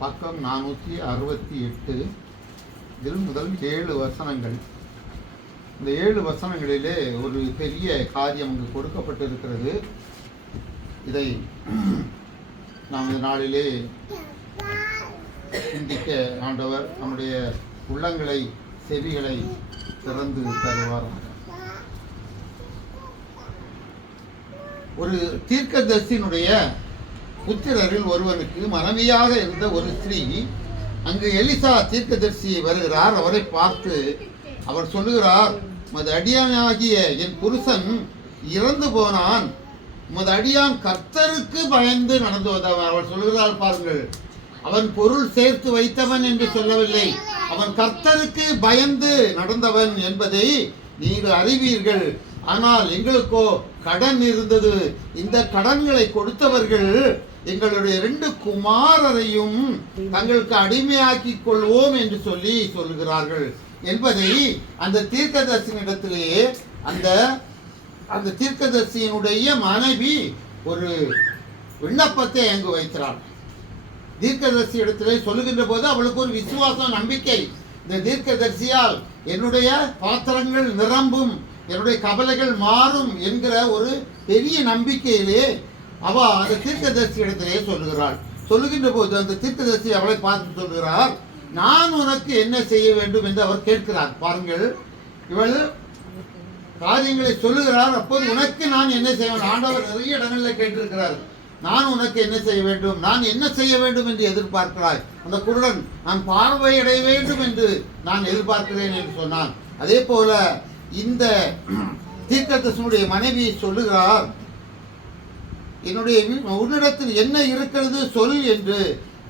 பக்கம் 468. இதில் முதல் 7 வசனங்கள். இந்த 7 வசனங்களிலே ஒரு பெரிய காரியம் அங்கு கொடுக்கப்பட்டிருக்கிறது. இதை நாம் இந்த நாளிலே சிந்திக்க ஆண்டவர் நம்முடைய உள்ளங்களை செவிகளை திறந்து தருவாராக. ஒரு தீர்க்கதரிசியினுடைய புத்திரரில் ஒருவனுக்கு மனைவியாக இருந்த ஒரு ஸ்திரீ அங்கு எலிசா தீர்க்கதரிசி வருகிறார். அவரை பார்த்து அவர் சொல்லுகிறார், உமது அடியானாகிய என் புருஷன் இறந்து போனான், உமது அடியான் கர்த்தருக்கு பயந்து நடந்து வந்தவன். அவர் சொல்லுகிறார், பாருங்கள், அவன் பொருள் சேர்த்து வைத்தவன் என்று சொல்லவில்லை, அவன் கர்த்தருக்கு பயந்து நடந்தவன் என்பதை நீங்கள் அறிவீர்கள். ஆனால் எங்களுக்கோ கடன் இருந்தது, இந்த கடன்களை கொடுத்தவர்கள் எங்களுடைய 2 குமாரரையும் தங்களுக்கு அடிமையாக்கி கொள்வோம் என்று சொல்லுகிறார்கள் என்பதை அந்த தீர்க்கதரிசியினிடத்திலேயே அந்த தீர்க்கதரிசியினுடைய மனைவி ஒரு விண்ணப்பத்தை அங்கு வைக்கிறாள். தீர்க்கதரிசி இடத்திலே சொல்லுகின்ற போது அவளுக்கு ஒரு விசுவாசம், நம்பிக்கை, இந்த தீர்க்கதரிசியால் என்னுடைய பாத்திரங்கள் நிரம்பும், என்னுடைய கவலைகள் மாறும் என்கிற ஒரு பெரிய நம்பிக்கையிலே அவ அந்த தீர்க்கதரிசி இடத்திலே சொல்லுகின்ற போது அந்த தீர்க்கதரிசி அவளை பார்த்து சொல்லுகிறார், நான் உனக்கு என்ன செய்ய வேண்டும் என்று அவர் கேட்கிறார். பாருங்கள், இவள் காரியங்களை சொல்லுகிறார். அப்போது உனக்கு நான் என்ன செய்ய வேண்டும்? ஆண்டவர் நிறைய இடங்களில் கேட்டிருக்கிறார், நான் உனக்கு என்ன செய்ய வேண்டும், நான் என்ன செய்ய வேண்டும் என்று எதிர்பார்க்கிறாய். அந்த குருடன் நான் பார்வையடைய வேண்டும் என்று நான் எதிர்பார்க்கிறேன் என்று சொன்னான். அதே போல இந்த தீர்க்கதரிசியுடைய மனைவி சொல்லுகிறார், என்னுடைய உன்னிடத்தில் என்ன இருக்கிறது சொல் என்று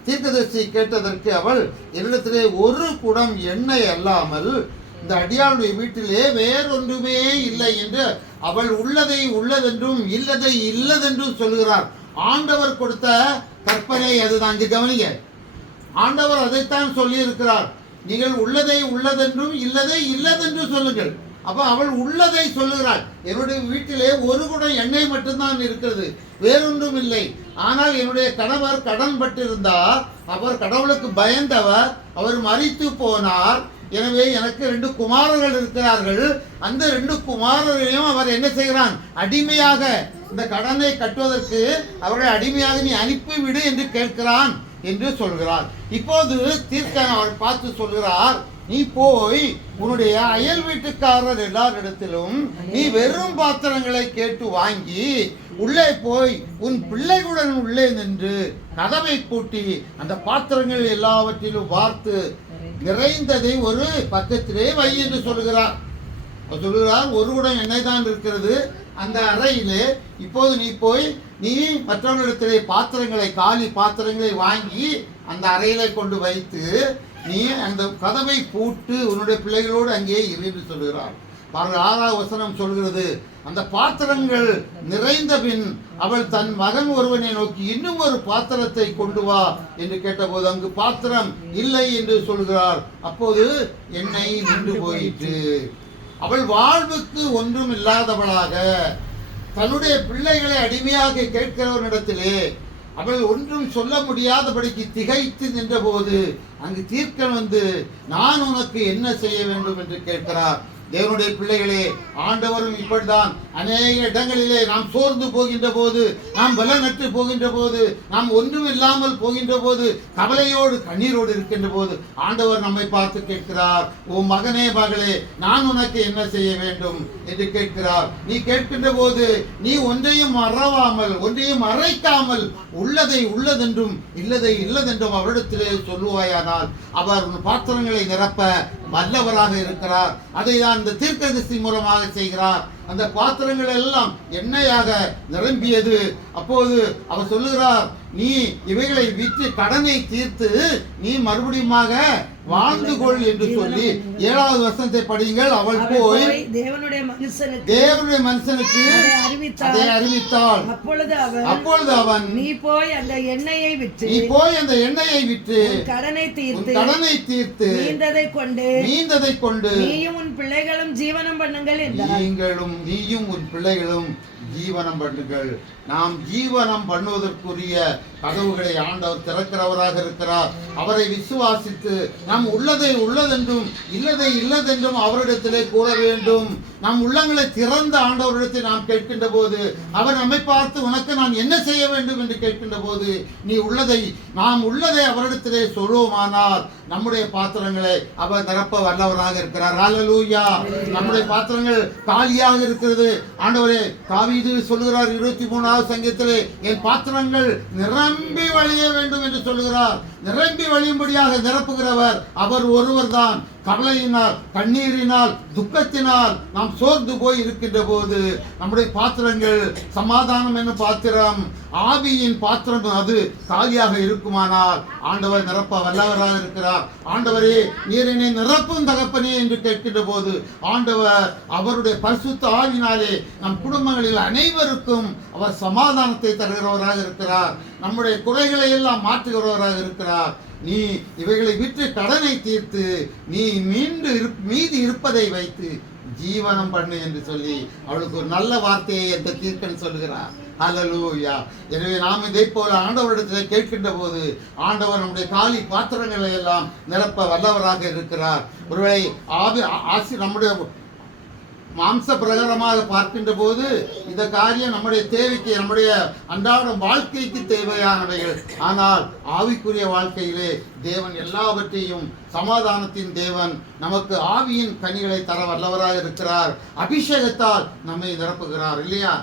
தீர்க்கதரிசி கேட்டதற்கு அவள், என்னிடத்திலே ஒரு குடம் எண்ணெய் அல்லாமல் இந்த அடியாளுடைய வீட்டிலே வேறொன்றுமே இல்லை என்று அவள் உள்ளதை உள்ளதென்றும் இல்லதை இல்லதென்றும் சொல்கிறார். ஆண்டவர் கொடுத்த கற்பனை அதுதான். இங்கு கவனிங்க, ஆண்டவர் அதைத்தான் சொல்லி இருக்கிறார், நீங்கள் உள்ளதை உள்ளதென்றும் இல்லதை இல்லதென்றும் சொல்லுங்கள். அப்ப அவள் உள்ளதை சொல்லுகிறாள், என்னுடைய வீட்டிலே ஒரு குடம் எண்ணெய் மட்டும்தான் இருக்கிறது, வேறொன்றும் இல்லை. ஆனால் என்னுடைய கணவர் கடன் பட்டிருந்தார், அவர் கடவுளுக்கு பயந்தவர், அவர் மரித்து போனார். எனவே எனக்கு 2 குமாரர்கள் இருக்கிறார்கள், அந்த 2 குமாரரையும் அவர் என்ன செய்கிறான், அடிமையாக இந்த கடனை கட்டுவதற்கு அவர்களை அடிமையாக நீ அனுப்பிவிடு என்று கேட்கிறான் என்று சொல்கிறார். இப்போது தீர்க்கன் அவர் பார்த்து சொல்கிறார், நீ போய் உன்னுடைய அயல் வீட்டுக்காரர் எல்லாரிடத்திலும் நீ வெறும் பாத்திரங்களை கேட்டு வாங்கி உள்ளே போய் உன் பிள்ளைகளுடன் உள்ளே நின்று கதவை பூட்டி அந்த பாத்திரங்கள் எல்லாவற்றிலும் வார்த்து நிறைந்ததை ஒரு பக்கத்திலே வை என்று சொல்கிறார். ஒரு குடம் எண்ணெய் தான் இருக்கிறது அந்த அறையிலே. இப்போது நீ போய் நீ மற்றவர்களிடத்திலே பாத்திரங்களை, காலி பாத்திரங்களை வாங்கி அந்த அறையிலே கொண்டு வைத்து நீ அந்த கதவை பூட்டு உன்னுடைய பிள்ளைகளோடு அங்கே இரு என்று சொல்கிறார். 6ஆவது வசனம் சொல்கிறது, அந்த பாத்திரங்கள் நிறைந்த பின் அவள் தன் மகன் ஒருவனை நோக்கி இன்னும் ஒரு பாத்திரத்தை கொண்டு வா என்று கேட்டபோது அங்கு பாத்திரம் இல்லை என்று சொல்கிறார். அப்போது எண்ணெய் நின்று போயிற்று. அவள் வாழ்வுக்கு ஒன்றும் இல்லாதவளாக தன்னுடைய பிள்ளைகளை அடிமையாக கேட்கிறவனிடத்திலே அவள் ஒன்றும் சொல்ல முடியாதபடிக்கு திகைத்து நின்ற போது அங்கு தீர்க்கன் வந்து, நான் உனக்கு என்ன செய்ய வேண்டும் என்று கேட்கிறார். தேவனுடைய பிள்ளைகளே, ஆண்டவரும் இப்படிதான் அநேக இடங்களிலே நாம் சோர்ந்து போகின்ற போது, நாம் பலனற்று போகின்ற போது, நாம் ஒன்றும் இல்லாமல் போகின்ற போது, கவலையோடு கண்ணீரோடு இருக்கின்ற போது ஆண்டவர் நம்மை பார்த்து கேட்கிறார், உன் மகனே மகளே, நான் உனக்கு என்ன செய்ய வேண்டும் என்று கேட்கிறார். நீ கேட்கின்ற போது நீ ஒன்றையும் மறவாமல், ஒன்றையும் மறைக்காமல் உள்ளதை உள்ளதென்றும் இல்லதை இல்லதென்றும் அவரிடத்திலே சொல்லுவாயானால் அவர் பாத்திரங்களை நிரப்ப வல்லவராக இருக்கிறார். அதை தான் இந்த தீர்க்கதரிசி மூலமாக செய்கிறார். அந்த பாத்திரங்கள் எல்லாம் எண்ணெயாக நிரம்பியது. அப்போது அவர் சொல்லுகிறார், நீ இவைகளை விற்று கடனை தீர்த்து நீ மறுபடியுமாக வாழ்ந்து கொள் என்று சொல்லி 7வது வசனத்தை படியுங்கள். அவள் போய் தேவனுடைய மனுஷனுக்கு அதை அறிவித்தாள். அப்பொழுது அவன், நீ போய் அந்த எண்ணெயை விற்று கடனை தீர்த்து மீந்ததை கொண்டு நீயும் உன் பிள்ளைகளும் ஜீவனம் பண்ணுங்கள் என்றார். நீயும் உன் பிள்ளைகளும் ஜீவனம் பண்ணுங்கள். நாம் ஜீவனம் பண்ணுவதற்குரிய கதவுகளை ஆண்டவர் திறக்கிறவராக இருக்கிறார். அவரை விசுவாசித்து நாம் உள்ளதை உள்ளதென்றும் இல்லதை இல்லதென்றும் அவரிடத்திலே கூற வேண்டும். நம் உள்ளங்களை திறந்த ஆண்டவரிடத்தை நாம் கேட்கின்ற போது அவர் நம்மை பார்த்து உனக்கு நான் என்ன செய்ய வேண்டும் என்று கேட்கின்ற போது நாம் உள்ளதை அவரிடத்திலே சொல்லுவோமானால் நம்முடைய பாத்திரங்களை அவர் நிரப்ப வல்லவராக இருக்கிறார். ஹல்லேலூயா. நம்முடைய பாத்திரங்கள் காலியாக இருக்கிறது. ஆண்டவரே, தாவீது சொல்லுகிறார் 23வது சங்கீதத்திலே, என் பாத்திரங்கள் நிரம்பி வழிய வேண்டும் என்று சொல்லுகிறார். நிரம்பி வழியும்படியாக நிரப்புகிறவர் அவர் ஒருவர் தான். கவலையினால், கண்ணீரினால், துக்கத்தினால் நாம் சோர்ந்து போய் இருக்கின்ற போது நம்முடைய பாத்திரங்கள் சமாதானம் என்னும் பாத்திரம், ஆவியின் பாத்திரம் அது காலியாக இருக்குமானால் ஆண்டவர் நிரப்ப வல்லவராக இருக்கிறார். ஆண்டவரே, நீர் என்னை நிரப்பும் தகப்பனே என்று கேட்கின்ற போது ஆண்டவர் அவருடைய பரிசுத்த ஆவினாலே நம் குடும்பங்களில் அனைவருக்கும் அவர் சமாதானத்தை தருகிறவராக இருக்கிறார். நம்முடைய குறைகளை எல்லாம் மாற்றுகிறவராக இருக்கிறார். நீ இவைகளை விற்று கடனை தீர்த்து நீ மீதி இருப்பதை வைத்து ஜீவனம் பண்ணு என்று சொல்லி அவளுக்கு ஒரு நல்ல வார்த்தையை அந்த தீர்க்கன் சொல்கிறார். ஹல்லேலூயா. எனவே நாம் இதை போல ஆண்டவரிடத்தில் கேட்கின்ற போது ஆண்டவர் நம்முடைய காலி பாத்திரங்களை எல்லாம் நிரப்ப வல்லவராக இருக்கிறார். ஒருவேளை நம்முடைய மாம்ச பிரகாரமாக பார்க்கின்ற போது இந்த காரியம் நம்முடைய தேவைக்கு, நம்முடைய அன்றாட வாழ்க்கைக்கு தேவையானவைகள். ஆனால் ஆவிக்குரிய வாழ்க்கையிலே தேவன் எல்லாவற்றையும், சமாதானத்தின் தேவன் நமக்கு ஆவியின் கனிகளை தர வல்லவராக இருக்கிறார். அபிஷேகத்தால் நம்மை நிரப்புகிறார் இல்லையா?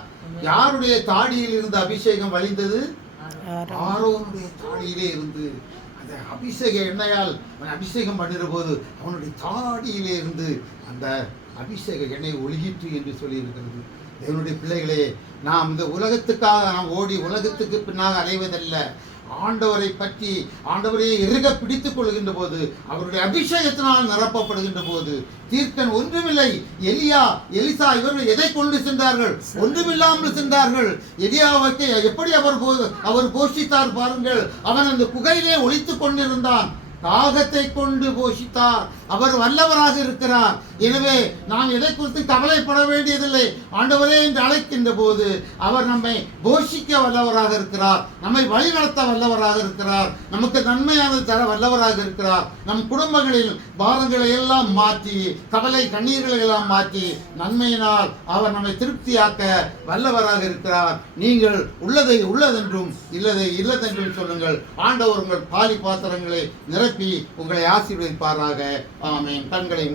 யாருடைய தாடியில் இருந்து அபிஷேகம் வழிந்தது? ஆரோனுடைய தாடியிலே இருந்து அந்த அபிஷேக எண்ணெயால் அவன் அபிஷேகம் பண்ணுகிற போது அவனுடைய தாடியிலே இருந்து அந்த அபிஷேக எண்ணெய் ஒழுகிற்று என்று சொல்லி இருக்கிறது. தேவனுடைய பிள்ளைகளே, நாம் இந்த உலகத்துக்காக நாம் ஓடி உலகத்துக்கு பின்னாக அலைவதல்ல. ஆண்டவரை பற்றி ஆண்டவரையே இறுக பிடித்துக் கொள்கின்ற போது, அவருடைய அபிஷேகத்தினால் நிரப்பப்படுகின்ற போது, தீர்க்கன் ஒன்றுமில்லை, எலிசா இவர்கள் எதை கொண்டு சென்றார்கள்? ஒன்றுமில்லாமல் சென்றார்கள். எலியாவுக்கு எப்படி அவர் போஷித்தார் பாருங்கள். அவன் அந்த குகையிலே ஒளித்துக் கொண்டிருந்தான். தாகத்தை கொண்டு போஷித்தார். அவர் வல்லவராக இருக்கிறார். எனவே நாம் எதை குறித்து கவலைப்பட வேண்டியதில்லை. ஆண்டவரே என்று அழைக்கின்ற போது அவர் நம்மை போஷிக்க வல்லவராக இருக்கிறார். நம்மை வழிநடத்த வல்லவராக இருக்கிறார். நமக்கு நன்மையானது தர வல்லவராக இருக்கிறார். நம் குடும்பங்களில் பாரங்களை எல்லாம் மாற்றி, கவலை கண்ணீர்களை எல்லாம் மாற்றி நன்மையினால் அவர் நம்மை திருப்தியாக்க வல்லவராக இருக்கிறார். நீங்கள் உள்ளதை உள்ளதென்றும் இல்லதை இல்லதென்றும் சொல்லுங்கள். ஆண்டவர் உங்கள் பாலி பாத்திரங்களை நிரப்பி உங்களை ஆசீர்வதிப்பாராக. ஆமென். கண்களை